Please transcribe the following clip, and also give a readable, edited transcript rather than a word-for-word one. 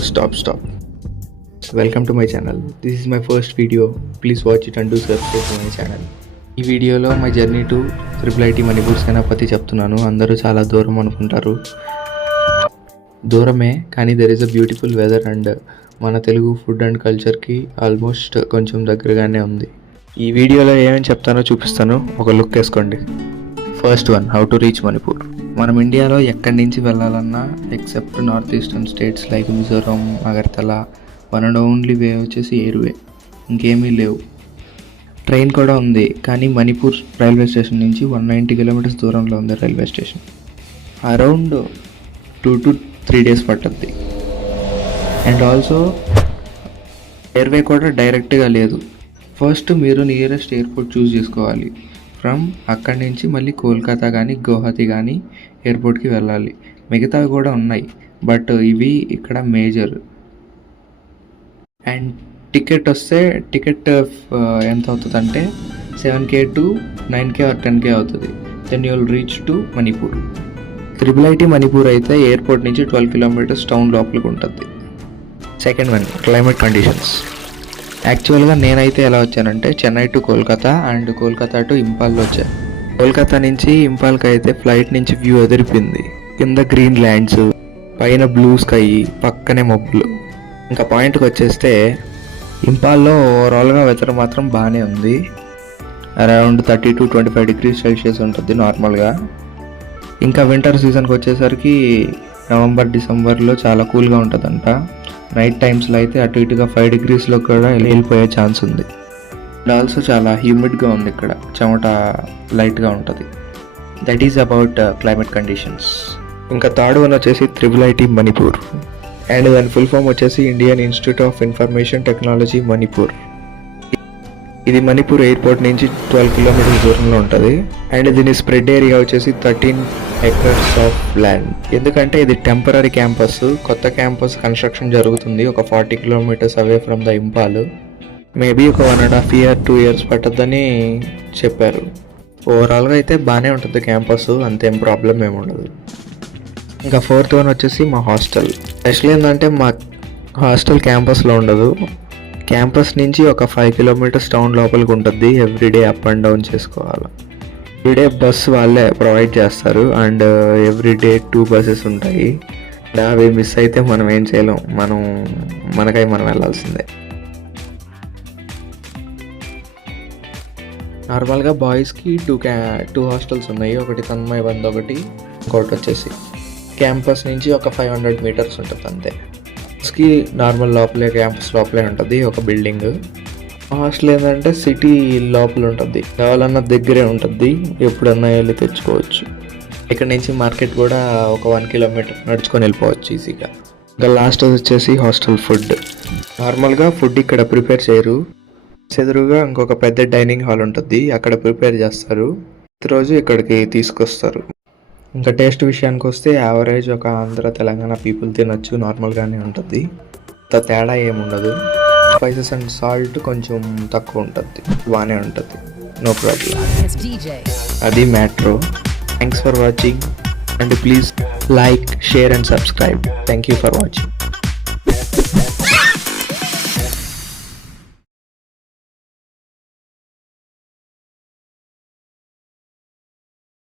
Stop. Welcome to my channel. This is my first video. Please watch it and do subscribe to my channel. ఈ వీడియోలో my journey to IIIT Manipur Senapati చెప్తున్నాను. అందరూ చాలా దూరం అనుకుంటారు. దూరమే, కానీ there is a beautiful weather and మన తెలుగు ఫుడ్ అండ్ కల్చర్కి ఆల్మోస్ట్ కొంచెం దగ్గరగానే ఉంది. ఈ వీడియోలో ఏమేమి చెప్తానో చూపిస్తాను, ఒక లుక్ వేసుకోండి. First one, how to reach Manipur. మనం ఇండియాలో ఎక్కడి నుంచి వెళ్ళాలన్నా except north eastern states like Mizoram, Agartala, one and only way వచ్చేసి ఎయిర్వే, ఇంకేమీ లేవు. ట్రైన్ కూడా ఉంది, కానీ మణిపూర్ రైల్వే స్టేషన్ నుంచి 190 కిలోమీటర్స్ దూరంలో ఉంది railway station. Around 2 to 3 days పట్టుద్ది. అండ్ ఆల్సో ఎయిర్వే కూడా డైరెక్ట్గా లేదు. ఫస్ట్ మీరు నియరెస్ట్ ఎయిర్పోర్ట్ చూస్ చేసుకోవాలి. ఫ్రమ్ అక్కడి నుంచి మళ్ళీ కోల్కతా కానీ గౌహతి కానీ ఎయిర్పోర్ట్కి వెళ్ళాలి. మిగతావి కూడా ఉన్నాయి, బట్ ఇవి ఇక్కడ మేజర్. అండ్ టికెట్ వస్తే టికెట్ ఎంత అవుతుందంటే 7K to 9K or 10K అవుతుంది. Then you will reach to Manipur. IIIT Manipur అయితే ఎయిర్పోర్ట్ నుంచి 12 kilometers టౌన్ లోపలికి ఉంటుంది. Second one, climate conditions. యాక్చువల్గా నేనైతే ఎలా వచ్చానంటే Chennai to Kolkata and Kolkata to ఇంపాల్లో వచ్చాను. కోల్కతా నుంచి ఇంపాల్కి అయితే ఫ్లైట్ నుంచి వ్యూ ఎదిరిపోయింది. కింద గ్రీన్ ల్యాండ్స్, పైన బ్లూ స్కై, పక్కనే మబ్బులు. ఇంకా పాయింట్కి వచ్చేస్తే ఇంపాల్లో ఓవరాల్గా వెదర్ మాత్రం బాగానే ఉంది. అరౌండ్ 30 to 25 degrees Celsius ఉంటుంది నార్మల్గా. ఇంకా వింటర్ సీజన్కి వచ్చేసరికి నవంబర్ డిసెంబర్లో చాలా కూల్గా ఉంటుందంట. నైట్ టైమ్స్లో అయితే అటు ఇటుగా 5 degrees కూడా వెళ్ళిపోయే ఛాన్స్ ఉంది. అండ్ ఆల్సో చాలా హ్యూమిడ్గా ఉంది ఇక్కడ, చెమట లైట్గా ఉంటుంది. That is about climate conditions. ఇంకా థర్డ్ వన్ వచ్చేసి IIIT మణిపూర్, అండ్ దాని ఫుల్ ఫామ్ వచ్చేసి Indian institute of information technology Manipur. ఇది మణిపూర్ ఎయిర్పోర్ట్ నుంచి 12 kilometers దూరంలో ఉంటుంది. అండ్ దీని స్ప్రెడ్ ఏరియా వచ్చేసి 13 acres ఆఫ్ ల్యాండ్. ఎందుకంటే ఇది టెంపరీ క్యాంపస్, కొత్త క్యాంపస్ కన్స్ట్రక్షన్ జరుగుతుంది ఒక 40 kilometers away from the Imphal. Maybe ఒక 1.5 year 2 years పట్టద్దని చెప్పారు. ఓవరాల్గా అయితే బాగానే ఉంటుంది క్యాంపస్, అంతేం ప్రాబ్లం ఏమి ఉండదు. ఇంకా ఫోర్త్ వన్ వచ్చేసి మా హాస్టల్. స్పెషల్ ఏంటంటే మా హాస్టల్ క్యాంపస్లో ఉండదు. క్యాంపస్ నుంచి ఒక 5 kilometers టౌన్ లోపలికి ఉంటుంది. ఎవ్రీడే అప్ అండ్ డౌన్ చేసుకోవాలి. ఎవ్రీడే బస్ వాళ్ళే ప్రొవైడ్ చేస్తారు. అండ్ ఎవ్రీడే 2 buses ఉంటాయి. అవి మిస్ అయితే మనం ఏం చేయలేం, మనకై మనం వెళ్ళాల్సిందే. నార్మల్గా బాయ్స్కి 2 హాస్టల్స్ ఉన్నాయి. ఒకటి తన్మయ్ బంద్, ఇంకోటి వచ్చేసి క్యాంపస్ నుంచి ఒక 500 meters ఉంటుంది అంతే. కి నార్మల్ లోపలే, క్యాంపస్ లోపలే ఉంటుంది ఒక బిల్డింగ్. హాస్టల్ ఏంటంటే సిటీ లోపల ఉంటుంది, కావాలన్నా దగ్గరే ఉంటుంది, ఎప్పుడన్నా వెళ్ళి తెచ్చుకోవచ్చు. ఇక్కడ నుంచి మార్కెట్ కూడా ఒక 1 kilometer నడుచుకొని వెళ్ళిపోవచ్చు ఈజీగా. ఇంకా లాస్ట్ వచ్చేసి హాస్టల్ ఫుడ్. నార్మల్గా ఫుడ్ ఇక్కడ ప్రిపేర్ చేయరు. ఎదురుగా ఇంకొక పెద్ద డైనింగ్ హాల్ ఉంటుంది, అక్కడ ప్రిపేర్ చేస్తారు. ప్రతిరోజు ఇక్కడికి తీసుకొస్తారు. ఇంకా టేస్ట్ విషయానికి వస్తే యావరేజ్ ఒక ఆంధ్ర తెలంగాణ పీపుల్ తినొచ్చు, నార్మల్గానే ఉంటుంది, తేడా ఏముండదు. స్పైసెస్ అండ్ సాల్ట్ కొంచెం తక్కువ ఉంటుంది, బాగానే ఉంటుంది, నో ప్రాబ్లం. అది మ్యాట్రో. Thanks for watching and please like, share and subscribe. Thank you for watching.